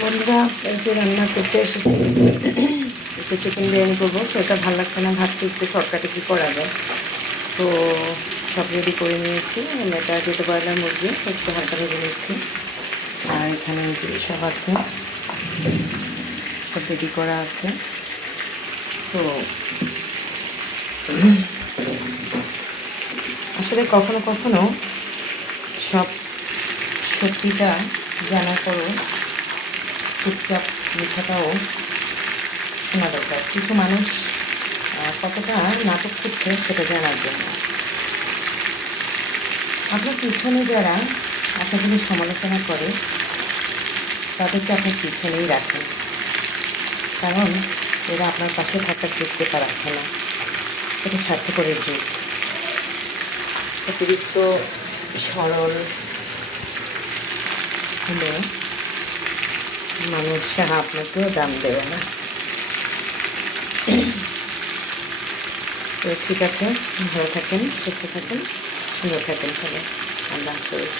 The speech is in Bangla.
বন্ধুরা, এই যে রান্না করতে এসেছি, একটু চিকেন বিরিয়ানি করবো। সেটা ভালো লাগছে না, ভাবছি একটু শর্টকাটে কী করা যায়। তো সব রেডি করে নিয়েছি। এটা যেতে ব্রয়লার মুরগি একটু হালকা ভেজে নিচ্ছি। আর এখানে যে সব আছে, সব রেডি করা আছে। তো আসলে কখনো কখনো সব সত্যিটা জানার পরও চুপচাপ লেখাটাও শোনা দরকার। কিছু মানুষ কতটা নাটক করছে সেটা জানার জন্য। আপনার পিছনে যারা আপনাকে নিয়ে সমালোচনা করে তাদেরকে আপনার পিছনেই রাখেন, কারণ এরা আপনার পাশে থাকার যোগ্যতা রাখে না। এটা স্বার্থপরের যুগ। অতিরিক্ত সরল হলে মানুষ আপনাকেও দাম দেবে না। তো ঠিক আছে, ভালো থাকেন, সুস্থ থাকেন, সুন্দর থাকেন সবাই। আল্লাহ হাফেজ।